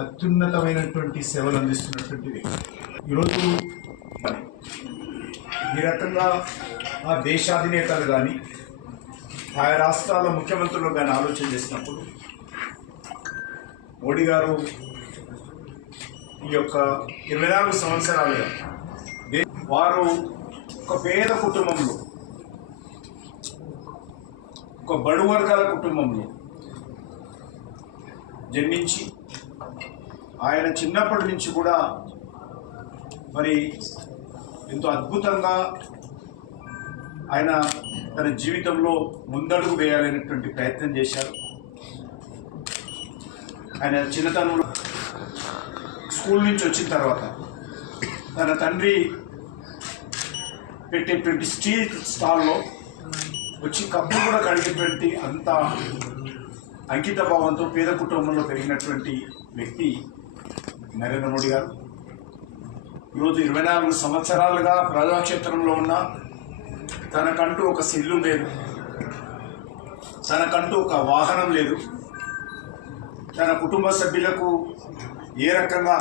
అత్యున్నతమైనటువంటి సేవలు అందిస్తున్నటువంటి వ్యక్తి ఈరోజు ఈ రకంగా ఆ దేశాధినేతలు కానీ ఆయా రాష్ట్రాల ముఖ్యమంత్రులు కానీ ఆలోచన చేసినప్పుడు మోడీ గారు ఈ యొక్క ఇరవై నాలుగు సంవత్సరాలుగా వారు ఒక పేద కుటుంబంలో ఒక బడు వర్గాల కుటుంబంలో జన్మించి ఆయన చిన్నప్పటి నుంచి కూడా మరి ఎంతో అద్భుతంగా ఆయన తన జీవితంలో ముందడుగు వేయాలనేటువంటి ప్రయత్నం చేశారు. ఆయన చిన్నతనంలో స్కూల్ నుంచి వచ్చిన తర్వాత తన తండ్రి పెట్టేటువంటి స్టీల్ స్టాల్లో వచ్చి కప్పు కూడా కడిగేటువంటి అంత అంకిత భావంతో పేద కుటుంబంలో పెరిగినటువంటి వ్యక్తి నరేంద్ర మోడీ గారు. ఈరోజు ఇరవై నాలుగు సంవత్సరాలుగా ప్రజాక్షేత్రంలో ఉన్న తనకంటూ ఒక సెల్లు లేదు. తనకంటూ ఒక వాహనం లేదు. తన కుటుంబ సభ్యులకు ఏ రకంగా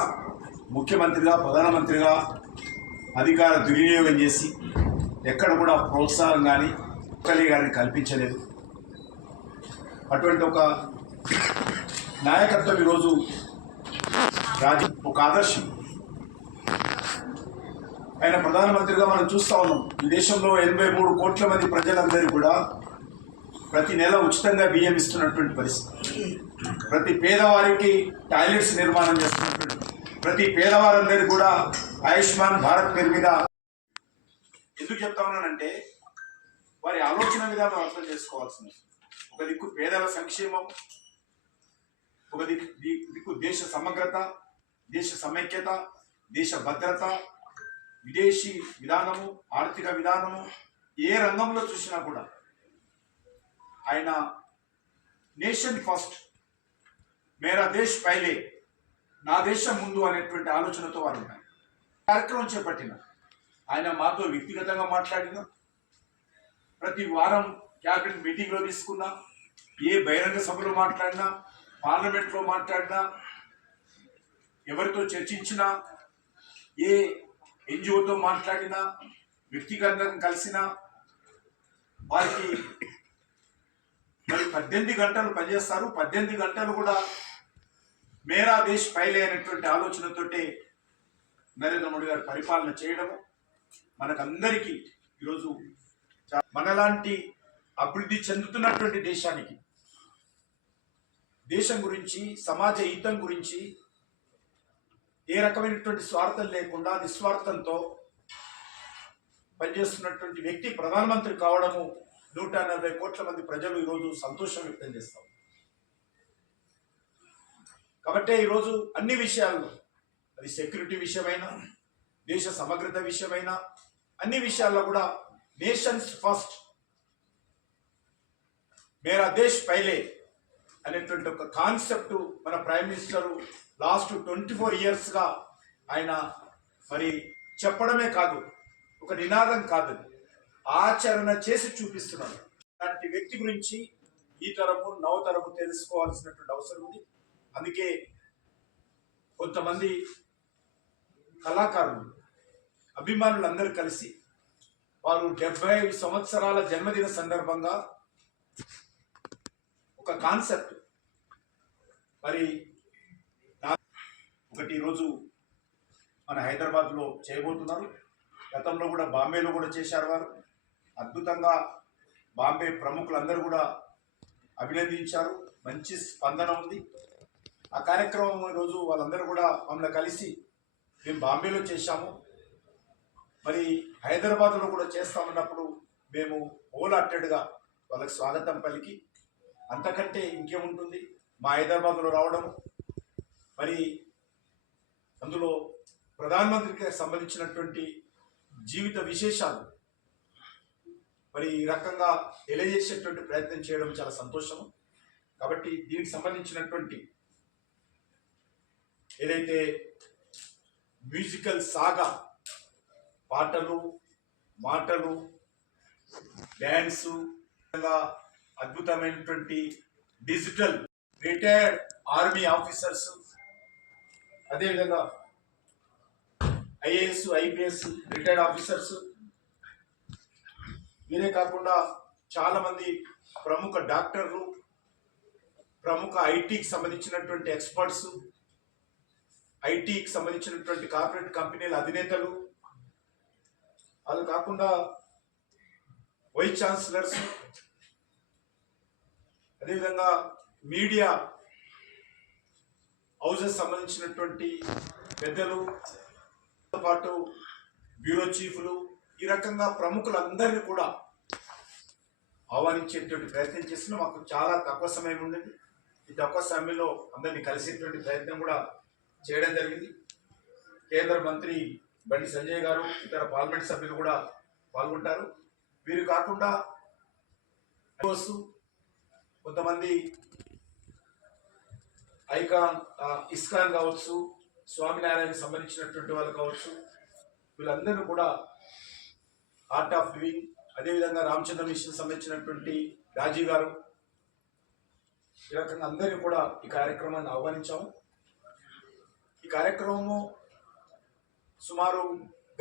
ముఖ్యమంత్రిగా ప్రధానమంత్రిగా అధికార దుర్వినియోగం చేసి ఎక్కడ కూడా ప్రోత్సాహం కానీ ఒక్కలే కానీ కల్పించలేదు. అటువంటి ఒక నాయకత్వం ఈరోజు రాజ ఒక ఆదర్శం. ఆయన ప్రధానమంత్రిగా మనం చూస్తా ఉన్నాం. ఈ దేశంలో ఎనభై మూడు కోట్ల మంది ప్రజలందరూ కూడా ప్రతి నెల ఉచితంగా బియ్యం ఇస్తున్నటువంటి పరిస్థితి. ప్రతి పేదవారికి టాయిలెట్స్ నిర్మాణం చేస్తున్నటువంటి ప్రతి పేదవారందరూ కూడా ఆయుష్మాన్ భారత్ పేరు మీద ఎందుకు చెప్తా ఉన్నానంటే వారి ఆలోచన విధానం అర్థం చేసుకోవాల్సింది. ఒక దిక్కు పేదల సంక్షేమం ఒక దిక్కు దిక్కు దేశ సమగ్రత దేశ సమైక్యత దేశ భద్రత విదేశీ విధానము ఆర్థిక విధానము ఏ రంగంలో చూసినా కూడా ఆయన నేషన్ ఫస్ట్ మేరా దేశ్ పైలే నా దేశం ముందు అనేటువంటి ఆలోచనతో వారు ఉన్నారు. కార్యక్రమం చేపట్టిన ఆయన మాతో వ్యక్తిగతంగా మాట్లాడిన ప్రతి వారం క్యాబినెట్ మీటింగ్లో తీసుకున్నా ఏ బహిరంగ సభలో మాట్లాడినా పార్లమెంట్లో మాట్లాడినా ఎవరితో చర్చించినా ఏ ఎన్జిఓతో మాట్లాడిన వ్యక్తిగతంగా కలిసినా వారికి మరి పద్దెనిమిది గంటలు పనిచేస్తారు. పద్దెనిమిది గంటలు కూడా మేరా దేశ్ పైలే అనేటువంటి ఆలోచనతోటే నరేంద్ర మోడీ గారు పరిపాలన చేయడము. మనకందరికీ ఈరోజు మనలాంటి అభివృద్ధి చెందుతున్నటువంటి దేశానికి దేశం గురించి సమాజ హితం గురించి ఏ రకమైనటువంటి స్వార్థం లేకుండా నిస్వార్థంతో పనిచేస్తున్నటువంటి వ్యక్తి ప్రధానమంత్రి కావడము నూట నలభై కోట్ల మంది ప్రజలు ఈరోజు సంతోషం వ్యక్తం చేస్తాం. కాబట్టి ఈరోజు అన్ని విషయాల్లో అది సెక్యూరిటీ విషయమైనా దేశ సమగ్రత విషయమైనా అన్ని విషయాల్లో కూడా నేషన్స్ ఫస్ట్ మేరా దేశ్ పైలే అనేటువంటి ఒక కాన్సెప్ట్ మన prime minister last twenty four ఇయర్స్గా ఆయన మరి చెప్పడమే కాదు ఒక నినాదం కాదు ఆచరణ చేసి చూపిస్తున్నాడు. అలాంటి వ్యక్తి గురించి ఈ తరము నవతరము తెలుసుకోవాల్సినటువంటి అవసరం ఉంది. అందుకే కొంతమంది కళాకారులు అభిమానులందరూ కలిసి వారు డెబ్బై ఐదు సంవత్సరాల జన్మదిన సందర్భంగా ఒక కాన్సెప్ట్ మరి ఒకటి ఈరోజు మన హైదరాబాద్లో చేయబోతున్నారు. గతంలో కూడా బాంబేలో కూడా చేశారు వారు. అద్భుతంగా బాంబే ప్రముఖులందరూ కూడా అభినందించారు. మంచి స్పందన ఉంది. ఆ కార్యక్రమం ఈరోజు వాళ్ళందరూ కూడా మమ్మల్ని కలిసి మేము బాంబేలో చేశాము. మరి హైదరాబాద్లో కూడా చేస్తామన్నప్పుడు మేము ఓలాటెడ్గా వాళ్ళకి స్వాగతం పలికి అంతకంటే ఇంకేముంటుంది? మా హైదరాబాద్లో రావడం మరి అందులో ప్రధానమంత్రికి సంబంధించినటువంటి జీవిత విశేషాలు. మరి ఈ రకంగా తెలియజేసేటువంటి ప్రయత్నం చేయడం చాలా సంతోషము. కాబట్టి దీనికి సంబంధించినటువంటి ఏదైతే మ్యూజికల్ సాగా పాటలు మాటలు డ్యాన్సు అద్భుతమైనటువంటి డిజిటల్ రిటైర్డ్ ఆర్మీ ఆఫీసర్స్ అదేవిధంగా ఐఏఎస్ ఐపీఎస్ రిటైర్డ్ ఆఫీసర్స్ వీరే కాకుండా చాలామంది ప్రముఖ డాక్టర్లు ప్రముఖ ఐటీకి సంబంధించినటువంటి ఎక్స్పర్ట్స్ ఐటీకి సంబంధించినటువంటి కార్పొరేట్ కంపెనీల అధినేతలు వాళ్ళు కాకుండా వైస్ ఛాన్సలర్స్ అదేవిధంగా మీడియా హౌసెస్ సంబంధించినటువంటి పెద్దలు తో పాటు బ్యూరో చీఫ్లు ఈ రకంగా ప్రముఖులందరినీ కూడా ఆహ్వానించేటువంటి ప్రయత్నం చేసిన మాకు చాలా తక్కువ సమయం ఉండేది ఈ తక్కువ సమయంలో అందరినీ కలిసేటువంటి ప్రయత్నం కూడా చేయడం జరిగింది. కేంద్ర మంత్రి బండి సంజయ్ గారు ఇతర పార్లమెంట్ సభ్యులు కూడా పాల్గొంటారు. వీరు కాకుండా కొంతమంది ఐకాన్ ఇస్కాన్ కావచ్చు స్వామినారాయణ సంబంధించినటువంటి వాళ్ళు కావచ్చు వీళ్ళందరూ కూడా ఆర్ట్ ఆఫ్ లివింగ్ అదేవిధంగా రామచంద్ర మిషన్ సంబంధించినటువంటి రాజీ గారు ఈ రకంగా అందరినీ కూడా ఈ కార్యక్రమాన్ని ఆహ్వానించాము. ఈ కార్యక్రమము సుమారు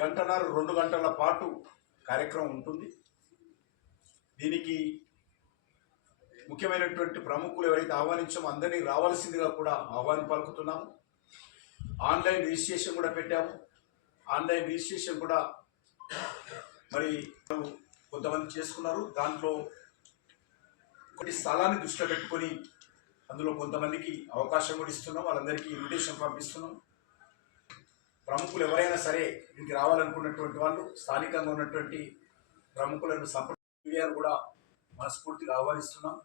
గంటన్నర రెండు గంటల పాటు కార్యక్రమం ఉంటుంది. దీనికి ముఖ్యమైనటువంటి ప్రముఖులు ఎవరైతే ఆహ్వానించామో అందరినీ రావాల్సిందిగా కూడా ఆహ్వానం పలుకుతున్నాము. ఆన్లైన్ రిజిస్ట్రేషన్ కూడా పెట్టాము. ఆన్లైన్ రిజిస్ట్రేషన్ కూడా మరి కొంతమంది చేసుకున్నారు. దాంట్లో కొన్ని స్థలాన్ని దృష్టిలో పెట్టుకొని అందులో కొంతమందికి అవకాశం కూడా ఇస్తున్నాం. వాళ్ళందరికీ ఇన్విటేషన్ పంపిస్తున్నాం. ప్రముఖులు ఎవరైనా సరే దీనికి రావాలనుకున్నటువంటి వాళ్ళు స్థానికంగా ఉన్నటువంటి ప్రముఖులను సంప్రదించి కూడా మనస్ఫూర్తిగా ఆహ్వానిస్తున్నాం.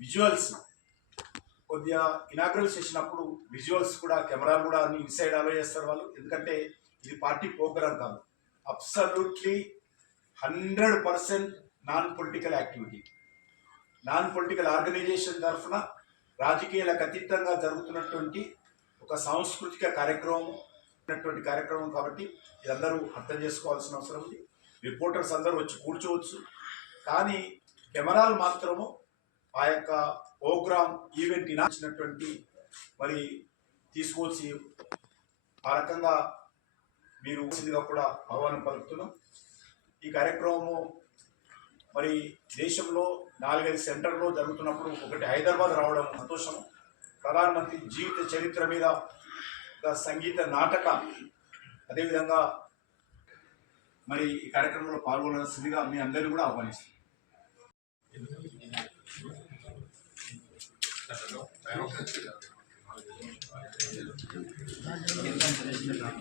విజువల్స్ కొద్దిగా ఇనాగ్రల్ చేసినప్పుడు విజువల్స్ కూడా కెమెరాలు కూడా అన్ని ఇన్సైడ్ అలో చేస్తారు వాళ్ళు. ఎందుకంటే ఇది పార్టీ ప్రోగ్రామ్ కాదు. Absolutely hundred percent non political activity non political organization తరఫున రాజకీయాలకు అతీతంగా జరుగుతున్నటువంటి ఒక సాంస్కృతిక కార్యక్రమం ఉన్నటువంటి కార్యక్రమం కాబట్టి ఇదందరూ అర్థం చేసుకోవాల్సిన అవసరం ఉంది. రిపోర్టర్స్ అందరూ వచ్చి కూర్చోవచ్చు. కానీ కెమెరాలు మాత్రము ఆ యొక్క ప్రోగ్రామ్ ఈవెంట్ నాచినటువంటి మరి తీసుకొచ్చి ఆ రకంగా మీరు ఊసిందిగా కూడా ఆహ్వానం పలుకుతున్నాం. ఈ కార్యక్రమము మరి దేశంలో నాలుగైదు సెంటర్లో జరుగుతున్నప్పుడు ఒకటి హైదరాబాద్ రావడం సంతోషము ప్రధానమంత్రి జీవిత చరిత్ర మీద సంగీత నాటక అదేవిధంగా మరి ఈ కార్యక్రమంలో పాల్గొనవలసిందిగా మీ అందరినీ కూడా ఆహ్వానిస్తుంది I don't know.